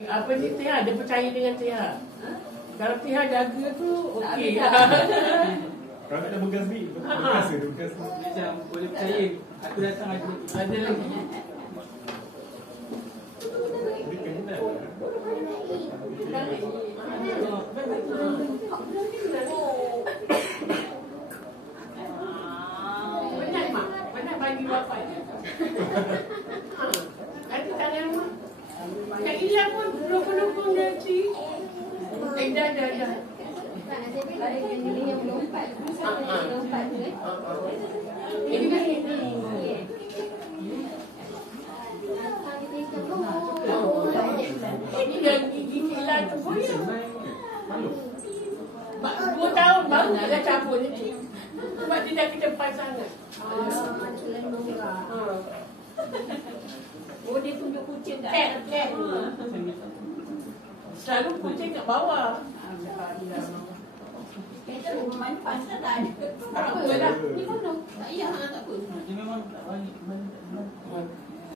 Apa ni Tia? Dia percaya dengan Tia. Kalau Tia jaga tu okey. Kalau tak ada bekas ni, bekas ke? Bekas ni. Macam boleh percaya. Aku datang ada lagi. Dia kenal. Penat mak. Penat bagi bapak dia. Nanti tak ada rumah. Yang Ilham pun lukung-lukung dia cik. Dah. Ini yang melompat. Melompat tu Ini kan ini yang gigi Ilham tu pun ya. 2 tahun baru dah campur ni cik. Sebab dia dah ke depan sangat. Oh, dia tunjuk kucing kat Cat. Selalu kucing kat bawah. Kita rumah mana pasal tak ada. Tak apa lah. Ni kono. Tak payah.